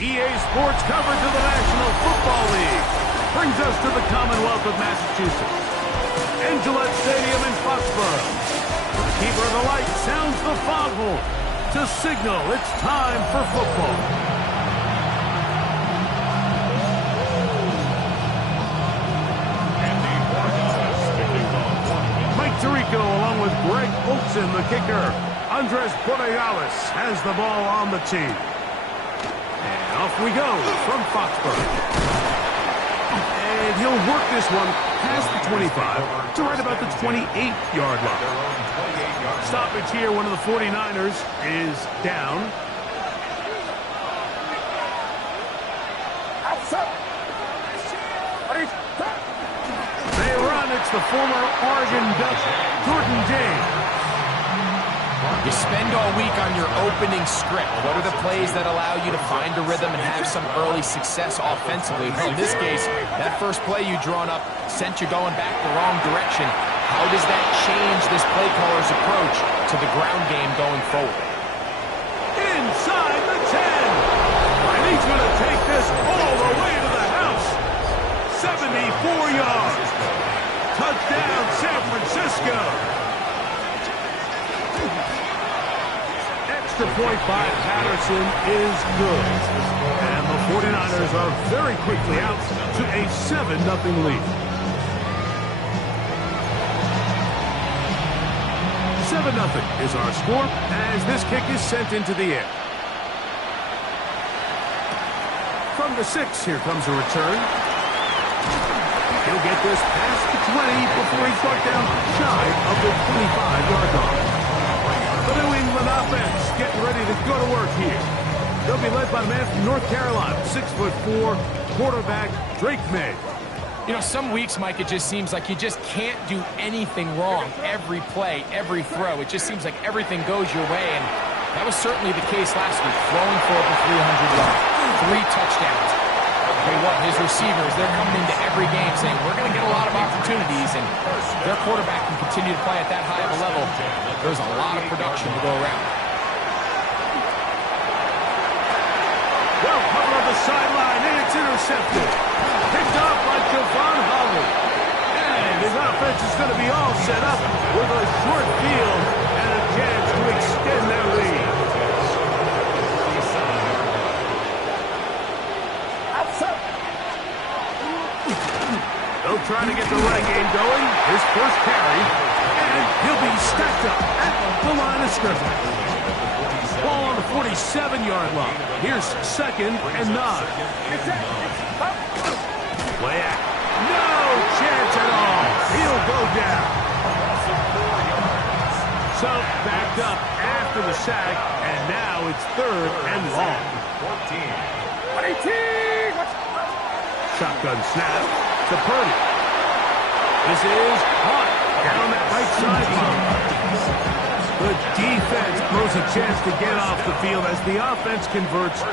EA Sports coverage of the National Football League brings us to the Commonwealth of Massachusetts and Gillette Stadium in Foxborough. The keeper of the light sounds the foghorn to signal it's time for football. Mike Tirico along with Greg Olson, the kicker. Andres Borregales has the ball on the tee. And off we go from Foxborough. And he'll work this one past the 25 to right about the 28-yard line. Stoppage here, one of the 49ers is down. They run, it's the former Oregon Duck, Jordan James. You spend all week on your opening script. What are the plays that allow you to find a rhythm and have some early success offensively? Well, in this case, that first play you drawn up sent you going back the wrong direction. How does that change this play caller's approach to the ground game going forward? Inside the 10. And he's going to take this all the way to the house. 74 yards. Touchdown, San Francisco. Extra point by Patterson is good. And the 49ers are very quickly out to a 7-0 lead. 7-0 is our score as this kick is sent into the air. From the 6, here comes a return. He'll get this past the 20 before he's brought down shy of the 25-yard line. The New England offense getting ready to go to work here. They'll be led by the man from North Carolina, 6'4", quarterback Drake May. You know, some weeks, Mike, it just seems like you just can't do anything wrong. Every play, every throw, it just seems like everything goes your way, and that was certainly the case last week, throwing for over 300 yards, 3 touchdowns. Hey, what, his receivers, they're coming into every game saying, we're going to get a lot of opportunities, and their quarterback can continue to play at that high of a level. There's a lot of production to go around. Well, cover on the sideline, and it's intercepted. Picked off by Javon Holly. And his offense is going to be all set up with a short field and a chance to extend their lead. They'll try to get the run game going. His first carry. And he'll be stacked up at the line of scrimmage. Ball on the 47-yard line. Here's 2nd and 9. Way out. No chance at all. He'll go down. So backed up after the sack, and now it's 3rd and long. Shotgun snap to Purdy. This is hot down that right sideline. The defense blows a chance to get off the field as the offense converts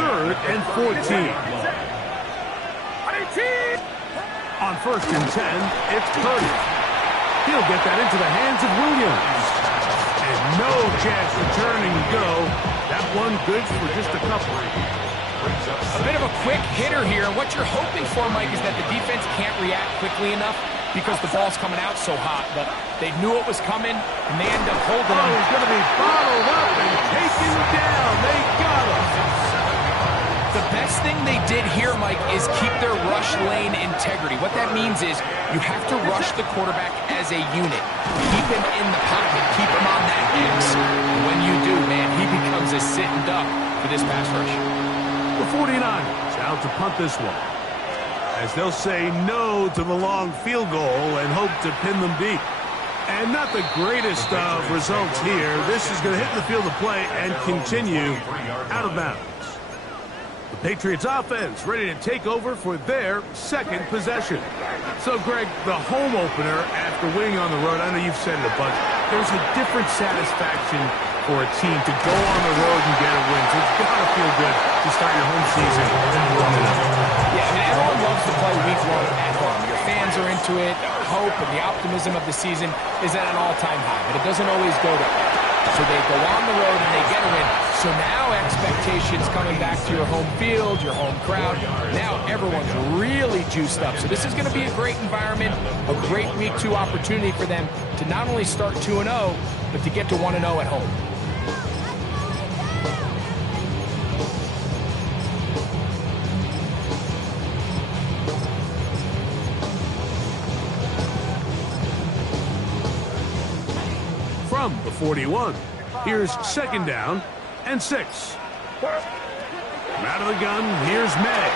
3rd and 14. On 1st and 10, it's Purdy. He'll get that into the hands of Williams. And no chance to turn and go. That one good for just a couple. A bit of a quick hitter here. What you're hoping for, Mike, is that the defense can't react quickly enough because the ball's coming out so hot. But they knew it was coming, and they end up holding him. He's going to be bottled up and taken down. They got him. The best thing they did here, Mike, is keep their rush lane integrity. What that means is you have to rush the quarterback as a unit. Keep him in the pocket. Keep him on that X. When you do, man, he becomes a sitting duck for this pass rush. The 49ers out to punt this one, as they'll say no to the long field goal and hope to pin them deep. And not the greatest of results here. This is going to hit the field of play and continue out of bounds. The Patriots offense ready to take over for their 2nd possession. So, Greg, the home opener after winning on the road, I know you've said it a bunch, there's a different satisfaction for a team to go on the road and get a win. So it's got to feel good to start your home season 1-0. Yeah, I mean, everyone loves to play week 1 at home. Your fans are into it. The hope and the optimism of the season is at an all-time high, but it doesn't always go that way. So they go on the road and they get a win. So now expectations coming back to your home field, your home crowd. Now everyone's really juiced up. So this is going to be a great environment, a great week 2 opportunity for them to not only start 2-0, but to get to 1-0 at home. From the 41, here's 2nd down and 6. Out of the gun, here's May.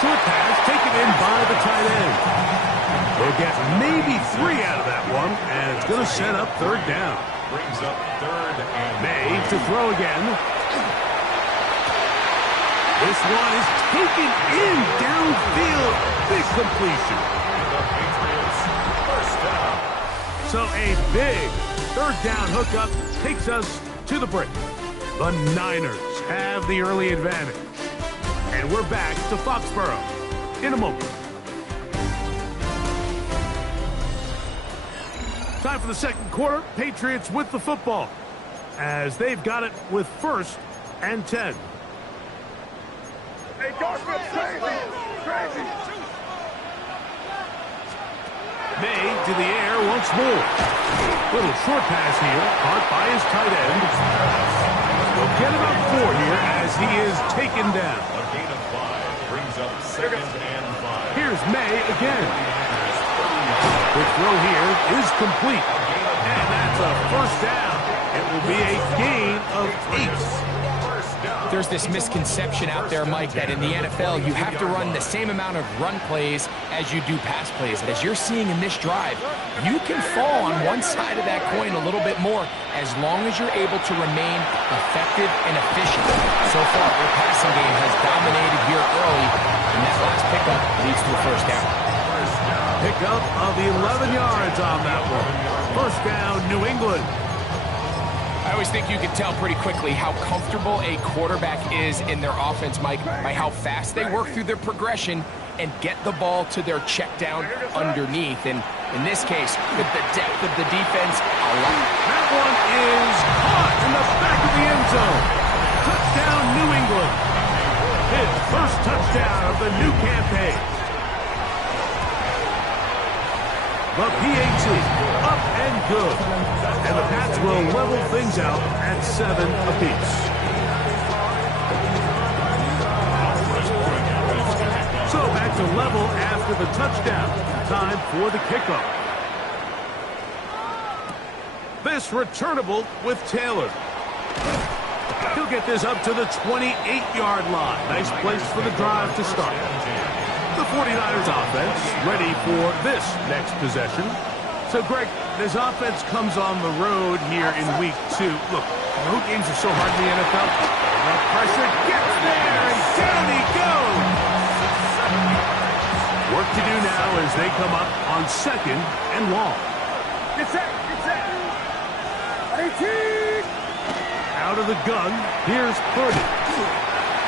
Short pass taken in by the tight end. They'll get maybe 3 out of that one, and it's going to set up 3rd down. Brings up 3rd and May to throw again. This one is taken in downfield. Big completion. the Patriots. 1st down. So a big 3rd down hookup takes us to the break. The Niners have the early advantage. And we're back to Foxborough in a moment. Time for the 2nd quarter. Patriots with the football as they've got it with 1st and 10. Hey, Garfield's crazy! Crazy! May to the air once more. Little short pass here, caught by his tight end. We'll get about 4 here as he is taken down. A gain of 5 brings up 2nd and 5. Here's May again. Quick throw here is complete. And that's a 1st down. It will be a gain of 8. There's this misconception out there, Mike, that in the NFL you have to run the same amount of run plays as you do pass plays. And as you're seeing in this drive, you can fall on one side of that coin a little bit more as long as you're able to remain effective and efficient. So far, their passing game has dominated here early, and that last pickup leads to a 1st down. Pickup of 11 yards on that one. 1st down, New England. I always think you can tell pretty quickly how comfortable a quarterback is in their offense, Mike, by how fast they work through their progression and get the ball to their check down underneath. And in this case, with the depth of the defense, That one is caught in the back of the end zone. Touchdown, New England. His 1st touchdown of the new campaign. The PAT, up and good. And the Pats will level things out at 7 apiece. So back to level after the touchdown. Time for the kickoff. This returnable with Taylor. He'll get this up to the 28-yard line. Nice place for the drive to start. The 49ers offense ready for this next possession. So, Greg, this offense comes on the road here in week 2. Look, road games are so hard in the NFL. The pressure gets there, and down he goes. Work to do now as they come up on 2nd and long. Get set! Get set! 18! Out of the gun, here's Purdy.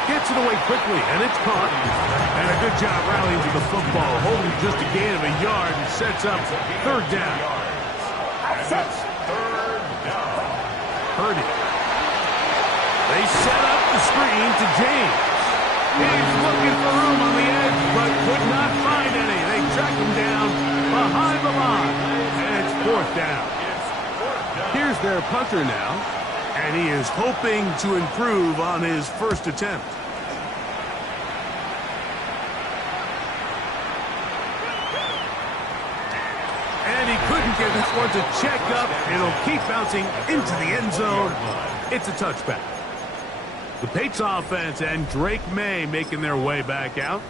Gets it away quickly, and it's caught. And a good job rallying to the football, holding just a gain of a yard and sets up 3rd down. That's 3rd down. Purdy. They set up the screen to James. He's looking for room on the edge, but could not find any. They track him down behind the line, and it's 4th down. Here's their punter now, and he is hoping to improve on his 1st attempt. And he couldn't get this one to check up. It'll keep bouncing into the end zone. It's a touchback. The Pates offense and Drake May making their way back out.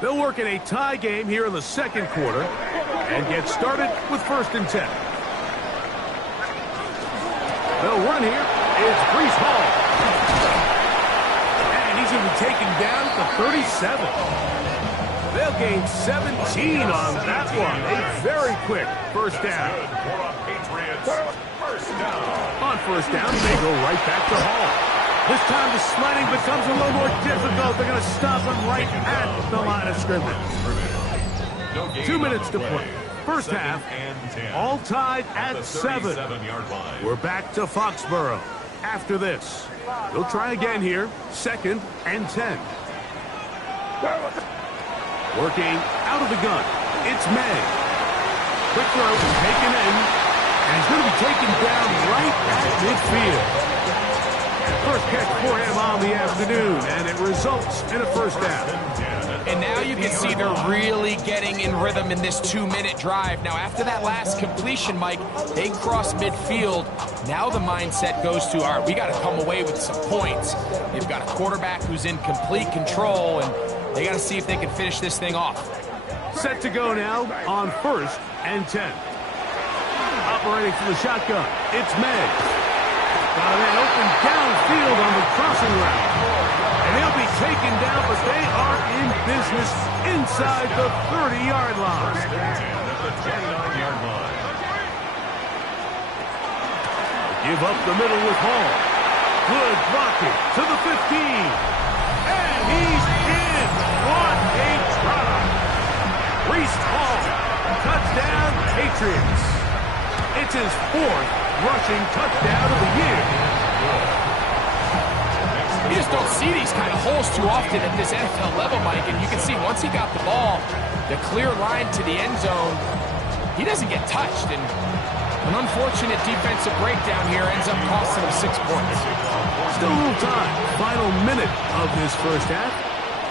They'll work in a tie game here in the 2nd quarter and get started with 1st and 10. They'll run here. It's Breece Hall. And he's going to be taken down at the 37. They'll gain 17 on that one. A very quick 1st down. On 1st down, they go right back to Hall. This time the sledding becomes a little more difficult. They're going to stop him right at the line of scrimmage. 2 minutes to play. first half, and 10. all tied At at the 7. 37-yard line. We're back to Foxborough after this. They'll try again here, 2nd and 10. Working out of the gun, it's May. Quick throw, taken in, and he's going to be taken down right at midfield. First catch for him on the afternoon, and it results in a first down. And now you can see they're really getting in rhythm in this 2-minute drive. Now, after that last completion, Mike, they cross midfield. Now the mindset goes to, all right, we got to come away with some points. They've got a quarterback who's in complete control, and they got to see if they can finish this thing off. Set to go now on 1st and 10. Operating from the shotgun, it's May. Got a man open downfield on the crossing route. And he'll be taken down, but they are in business inside the 30-yard line. At the 29-yard line. Give up the middle with Hall. Good blocking to the 15. And he's in. What a try. Reese Hall. Touchdown, Patriots. It's his 4th rushing touchdown of the year. You just don't see these kind of holes too often at this NFL level, Mike. And you can see once he got the ball, the clear line to the end zone, he doesn't get touched. And an unfortunate defensive breakdown here ends up costing him 6 points. Still a little time. Final minute of this first half.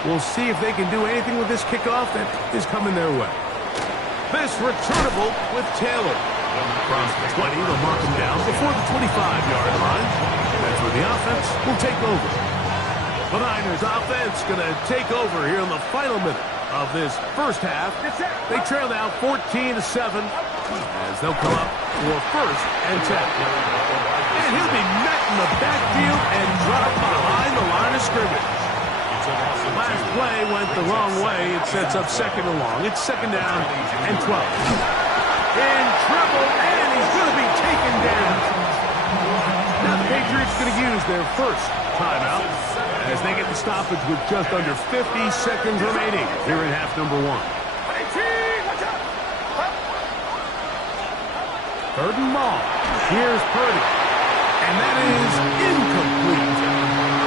We'll see if they can do anything with this kickoff that is coming their way. This returnable with Taylor. Across the 20, they'll mark him down before the 25-yard line. That's where the offense will take over. The Niners offense going to take over here in the final minute of this first half. They trail now 14-7 as they'll come up for 1st and 10. And he'll be met in the backfield and dropped behind the line of scrimmage. Last play went the wrong way. It sets up 2nd and long. It's 2nd down and 12. In trouble, and he's going to be taken down. Now the Patriots going to use their first timeout as they get the stoppage with just under 50 seconds remaining here in half number 1. 3rd and long. Here's Purdy. And that is incomplete.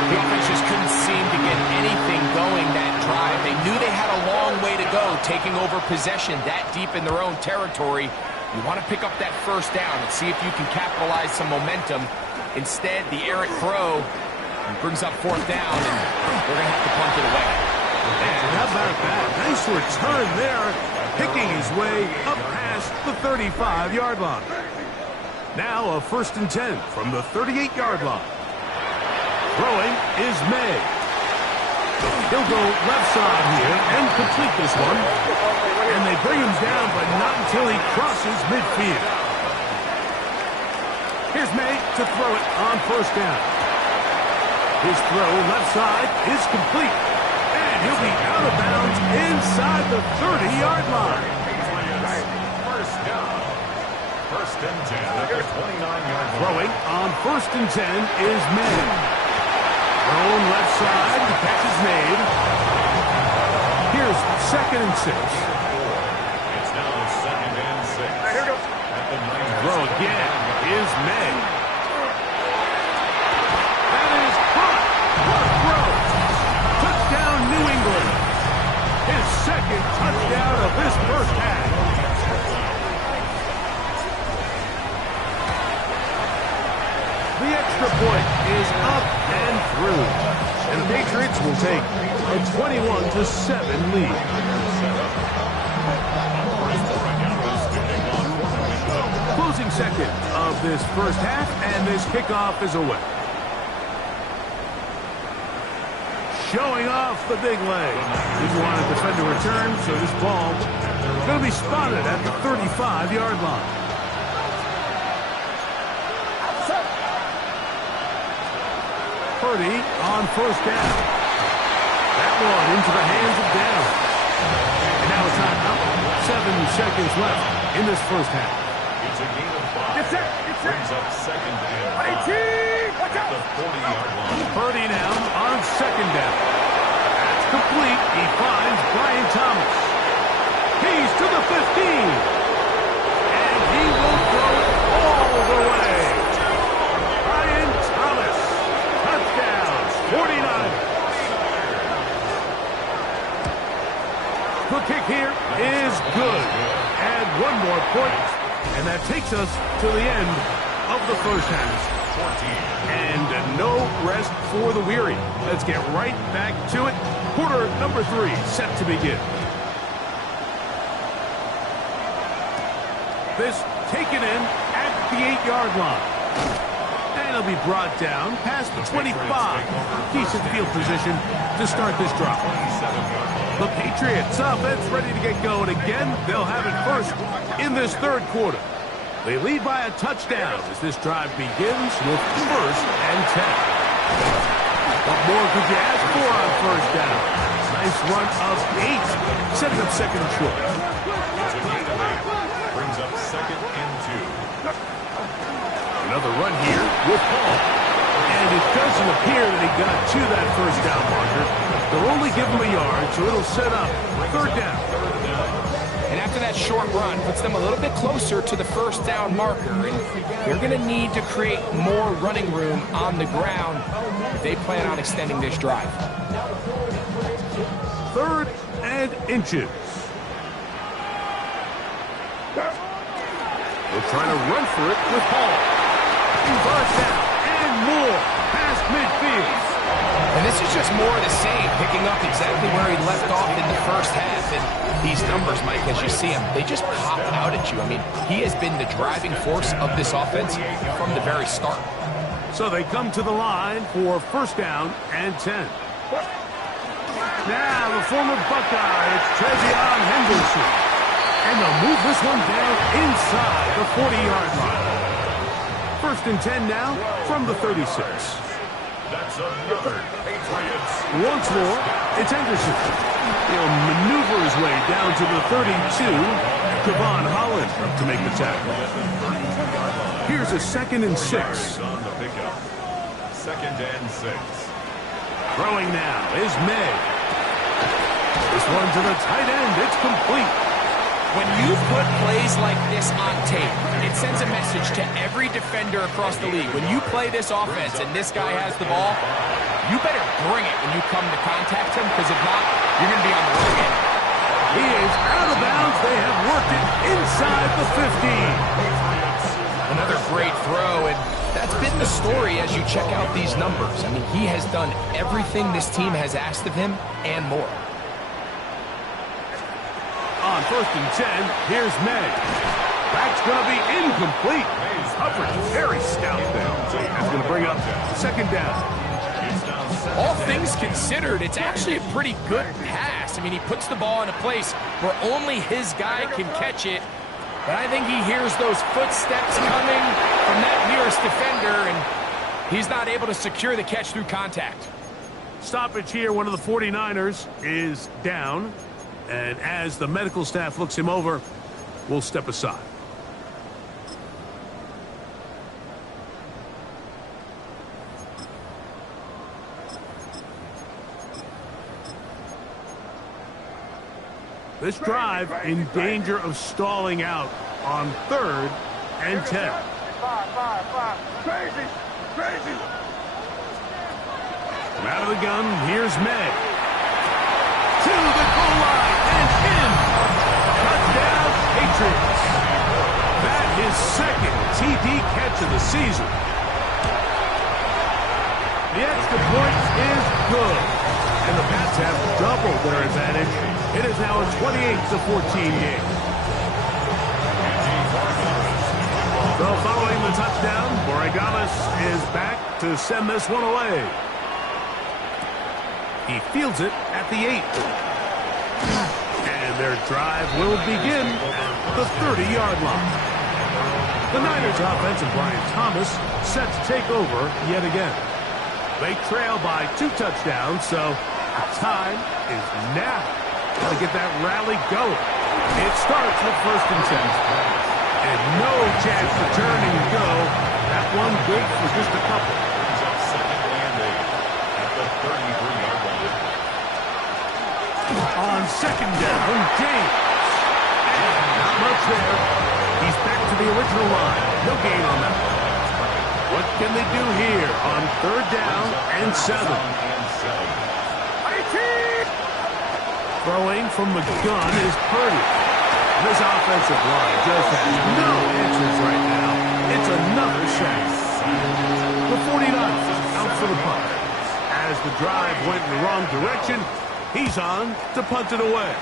The offense just couldn't seem to get anything going that drive. They knew they had a long way to go, taking over possession that deep in their own territory. You want to pick up that first down and see if you can capitalize some momentum. Instead, the errant throw brings up 4th down, and they're going to have to punt it away. And how about that? Nice return there, picking his way up past the 35-yard line. Now a 1st and 10 from the 38-yard line. Throwing is May. He'll go left side here and complete this one. And they bring him down, but not until he crosses midfield. Here's May to throw it on 1st down. His throw left side is complete. And he'll be out of bounds inside the 30-yard line. First down. 1st and 10 at the 29-yard line. Throwing on 1st and 10 is May. Thrown left side, the catch is made. Here's 2nd and 6. It's now 2nd and 6. At the Niners. Throw again is May. That is caught. What a throw. Touchdown, New England. His 2nd touchdown of this first half. The extra point is up and through. And the Patriots will take a 21-7 lead. Closing second of this first half, and this kickoff is away. Showing off the big leg. Didn't want to defend a return, so this ball is going to be spotted at the 35-yard line. Purdy on 1st down. That one into the hands of Down. And now a timeout. 7 seconds left in this first half. It's a gain of 5. Get set. Brings up 2nd and 5. Watch At out. the 40-yard line. Purdy now on 2nd down. That's complete. He finds Brian Thomas. He's to the 15. takes us to the end of the first half. And no rest for the weary. Let's get right back to it. Quarter number 3 set to begin. This taken in at the 8-yard line. And it'll be brought down past the 25. Decent field position to start this drive. The Patriots offense ready to get going again. They'll have it first in this third quarter. They lead by a touchdown as this drive begins with 1st and 10. What more could you ask for on first down? Nice run of 8, setting up second and short. Brings up 2nd and 2. Another run here with Paul. And it doesn't appear that he got to that first down marker. They'll only give him a yard, so it'll set up 3rd down. And after that short run, puts them a little bit closer to the first down marker. And they're going to need to create more running room on the ground if they plan on extending this drive. 3rd and inches. They're trying to run for it with Paul. 1st down and more past midfield. And this is just more of the same, picking up exactly where he left off in the first half. And these numbers, Mike, as you see them, they just pop out at you. I mean, he has been the driving force of this offense from the very start. So they come to the line for 1st down and 10. Now the former Buckeye, it's Trevion Henderson. And they'll move this one down inside the 40-yard line. 1st and 10 now from the 36. That's another Patriots. Once more, it's Henderson. He'll maneuver his way down to the 32. Javon Holland up to make the tackle. Here's a 2nd and 6. On the pickup. 2nd and 6. Throwing now is May. This one to the tight end. It's complete. When you put plays like this on tape, it sends a message to every defender across the league. When you play this offense and this guy has the ball, you better bring it when you come to contact him, because if not, you're going to be on the wrong end. He is out of bounds. They have worked it inside the 15. Another great throw, and that's been the story as you check out these numbers. I mean, he has done everything this team has asked of him and more. On 1st and 10, here's May. That's going to be incomplete. Coverage very stout there. That's going to bring up 2nd down. All things considered, it's actually a pretty good pass. I mean, he puts the ball in a place where only his guy can catch it. But I think he hears those footsteps coming from that nearest defender, and he's not able to secure the catch through contact. Stoppage here. One of the 49ers is down. And as the medical staff looks him over, we'll step aside. This drive in danger of stalling out on 3rd and 10. Crazy. From out of the gun, here's May. To the goal line and in. Touchdown, Patriots. That is 2nd TD catch of the season. The extra point is good. And the Pats have doubled their advantage. It is now a 28-14 game. So following the touchdown, Borregalis is back to send this one away. He fields it at the 8. And their drive will begin at the 30-yard line. The Niners offense and Brian Thomas set to take over yet again. They trail by 2 touchdowns, so the time is now. Got to get that rally going. It starts with 1st and 10. And no chance to turn and go. That one good for just a couple. On 2nd down, James. And not much there. He's back to the original line. No gain on that one. What can they do here on 3rd down and 7? Throwing from the gun is Purdy. This offensive line just has no answers right now. It's another sack. The 49ers out for the punt. As the drive went in the wrong direction, he's on to punt it away.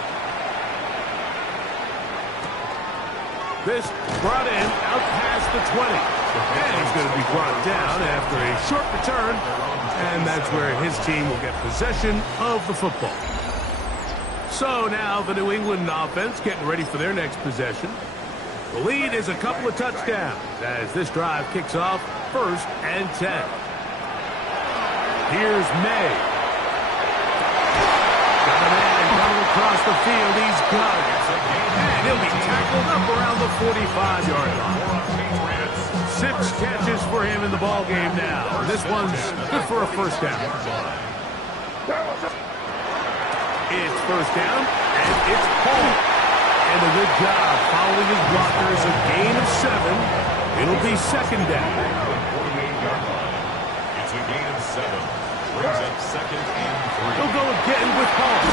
This brought in out past the 20. And he's going to be brought down after a short return. And that's where his team will get possession of the football. So now the New England offense getting ready for their next possession. The lead is a couple of touchdowns as this drive kicks off 1st and 10. Here's May. Got a man coming across the field. He's got it. And he'll be tackled up around the 45-yard line. 6 catches for him in the ball game now. And this one's good for a first down. It's first down, and it's Paul. And a good job following his blockers. A gain of 7. It'll be second down. It's a gain of 7. Brings up 2nd and 3. He'll go again with Paul.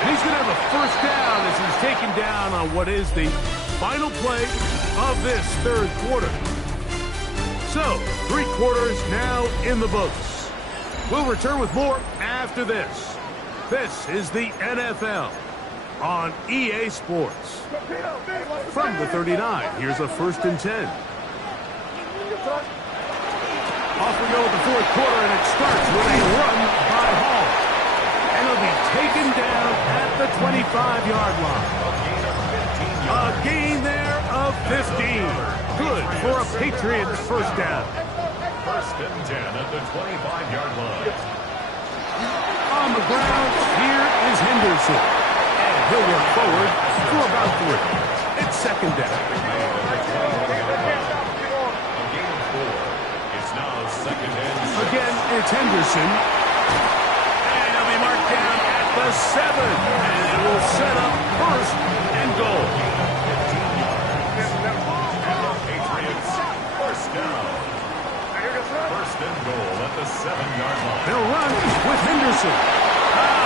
And he's going to have a first down as he's taken down on what is the final play of this 3rd quarter. So, 3 quarters now in the books. We'll return with more after this. This is the NFL on EA Sports. From the 39, here's a 1st and 10. Off we go with the 4th quarter, and it starts with a run by Hall. And he'll be taken down at the 25-yard line. A gain there of 15. Good for a Patriots first down. 1st and 10 at the 25-yard line. On the ground, here is Henderson. And he'll work forward for about 3. It's second down. A gain of 4. It's now 2nd and 6. Again, it's Henderson. And he'll be marked down at the 7. And it will set up 1st and goal. 15 yards. And the Patriots first down. 1st and goal at the 7-yard line. They'll run with Henderson.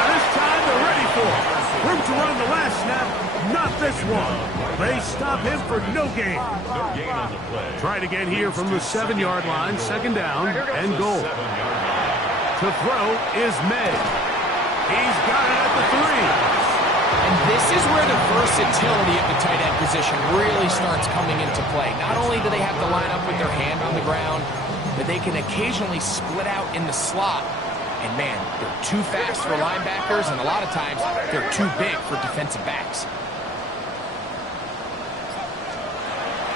This time they're ready for it. Room to run the last snap. Not this one. They stop him for no gain. No gain on the play. Try it again here from the 7-yard line. Second down and goal. 7-yard line. To throw is May. He's got it at the 3. And this is where the versatility of the tight end position really starts coming into play. Not only do they have to line up with their hand on the ground, but they can occasionally split out in the slot. And man, they're too fast for linebackers, and a lot of times they're too big for defensive backs.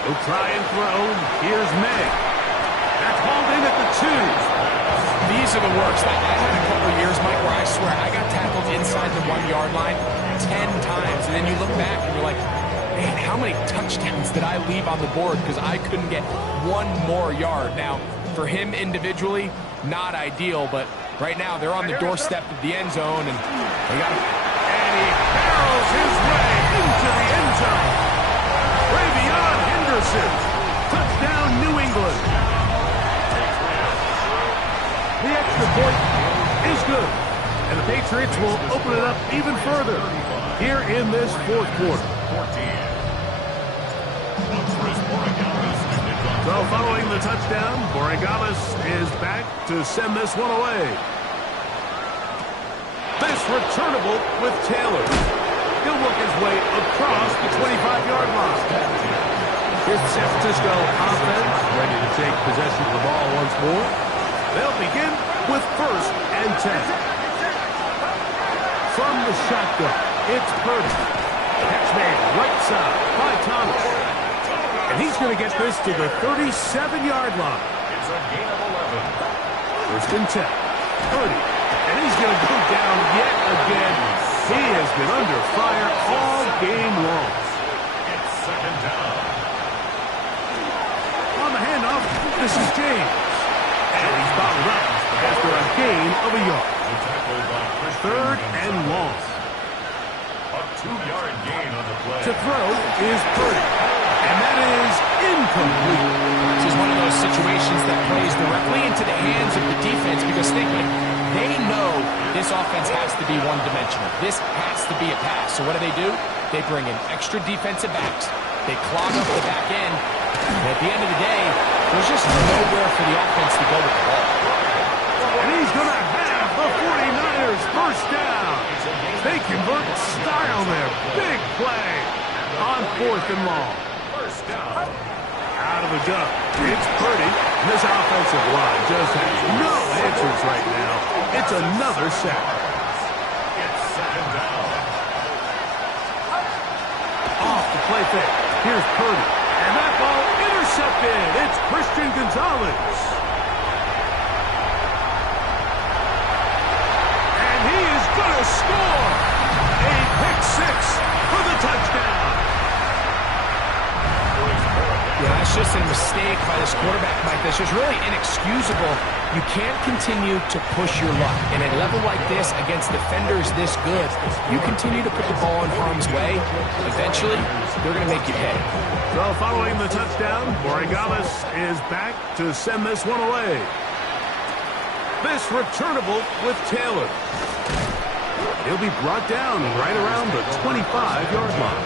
He'll try and throw. Here's May. That's hauled in at the 2. These are the worst. I had a couple of years, Mike, where I swear I got tackled inside the 1-yard line 10 times. And then you look back and you're like, man, how many touchdowns did I leave on the board because I couldn't get 1 more yard? Now, for him individually, not ideal, but right now they're on the doorstep of the end zone, and they got him. And he barrels his way into the end zone. Way beyond Henderson. Touchdown, New England. The extra point is good. And the Patriots will open it up even further here in this 4th quarter. 14. So following the touchdown, Borregales is back to send this one away. This returnable with Taylor. He'll work his way across the 25-yard line. Here's the San Francisco offense ready to take possession of the ball once more. They'll begin with 1st and 10. From the shotgun, it's Purdy. Catch man right side by Thomas. And he's going to get this to the 37-yard line. It's a gain of 11. 1st and 10. Purdy. And he's going to go down yet again. He has been under fire all game long. It's 2nd down. On the handoff, this is James. And he's bottled up after a gain of a yard. 3rd and long. A 2-yard gain on the play. To throw is Purdy. And that is incomplete. This is one of those situations that plays directly into the hands of the defense because think, like, They know this offense has to be one-dimensional. This has to be a pass. So what do? They bring in extra defensive backs. They clog up the back end. And at the end of the day, there's just nowhere for the offense to go with the ball. And he's going to have the 49ers first down. They convert style there. Big play on 4th and long. First down. Out of the gun. It's Purdy. This offensive line just has no answers right now. It's another sack. It's second down. Off the play fake. Here's Purdy. And that ball intercepted. It's Christian Gonzalez. And he is going to score. A pick six for the touchdown. Yeah, that's just a mistake by this quarterback, Mike. That's just really inexcusable. You can't continue to push your luck. In a level like this, against defenders this good, you continue to put the ball in harm's way, eventually, they're going to make you pay. So following the touchdown, Borregales is back to send this one away. This returnable with Taylor. He'll be brought down right around the 25-yard line.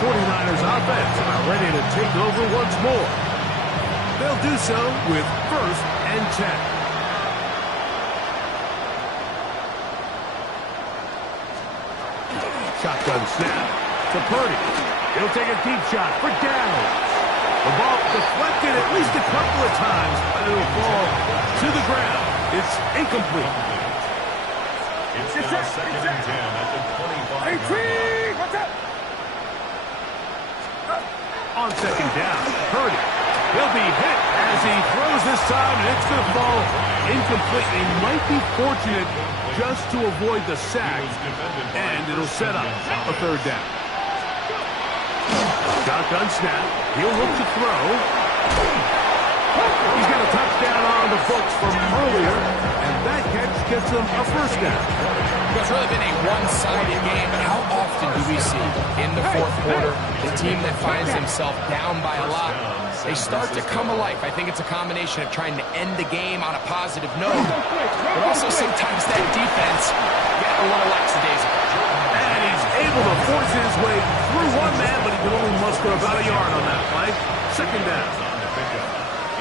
49ers offense are ready to take over once more. They'll do so with 1st and 10. Shotgun snap to Purdy. He'll take a deep shot for Downs. The ball deflected at least a couple of times, but it'll fall to the ground. It's incomplete. It's now second and 10 at the 25-yard line. What's up? On second down, Purdy. He'll be hit as he throws this time, and it's going to fall incomplete. He might be fortunate just to avoid the sack, and it'll set up a 3rd down. Shotgun snap. He'll look to throw. He's got a touchdown on the books from earlier, and that catch gets him a 1st down. It's really been a one-sided game, but how often do we see in the 4th quarter the team that finds themselves down by a lot, they start to come alive. I think it's a combination of trying to end the game on a positive note, but also sometimes that defense get a little lackadaisical. And he's able to force his way through one man, but he can only muster about a yard on that play. 2nd down. On the pickup.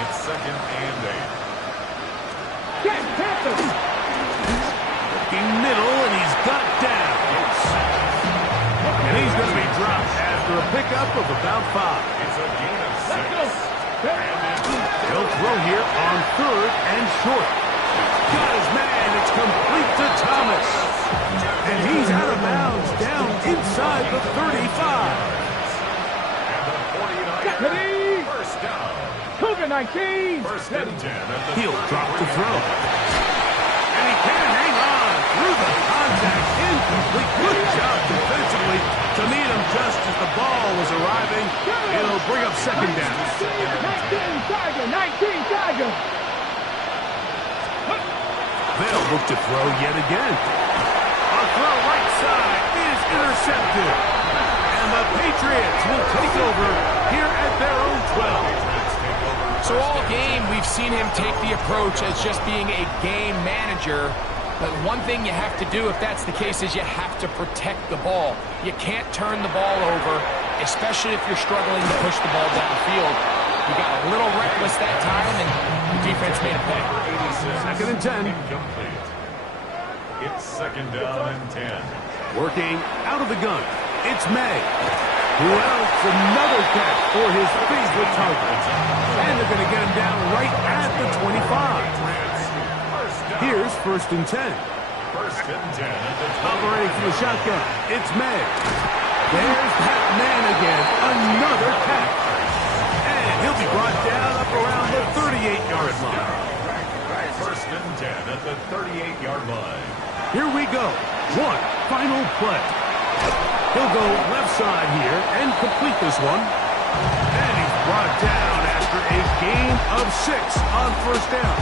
It's 2nd and 8. Get Panthers! Middle, and he's got down. And he's going to be dropped after a pickup of about 5. It's a gain of 6. He'll throw here on 3rd and short. Got his man. It's complete to Thomas. And he's out of bounds down inside the 35. And the 49ers first down. Cougar 19! 1st and 10 at the He'll drop to 33-yard throw. line. And he can hang on through the contact. Incomplete. Good job defensively to meet him just as the ball was arriving. It'll bring up 2nd down. 19 Tiger! 19 Tiger! They'll look to throw yet again. A throw right side is intercepted. And the Patriots will take over here at their own 12. So all game, we've seen him take the approach as just being a game manager. But one thing you have to do, if that's the case, is you have to protect the ball. You can't turn the ball over, especially if you're struggling to push the ball downfield. You got a little reckless that time, and the defense made a play. 2nd and 10. Incomplete. It's 2nd down and 10. Working out of the gun. It's May. Who else? Another catch for his favorite target. And they're going to get him down right at the 25. Here's 1st and 10. 1st and 10 at the Operating from the shotgun. It's May. There's that man again. Another catch. And he'll be brought down up around the 38-yard line. 1st and 10 at the 38-yard line. Here we go. One final play. He'll go left side here and complete this one. And he's brought down after a gain of 6 on 1st down.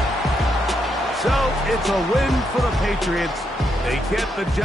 So it's a win for the Patriots. They get the job.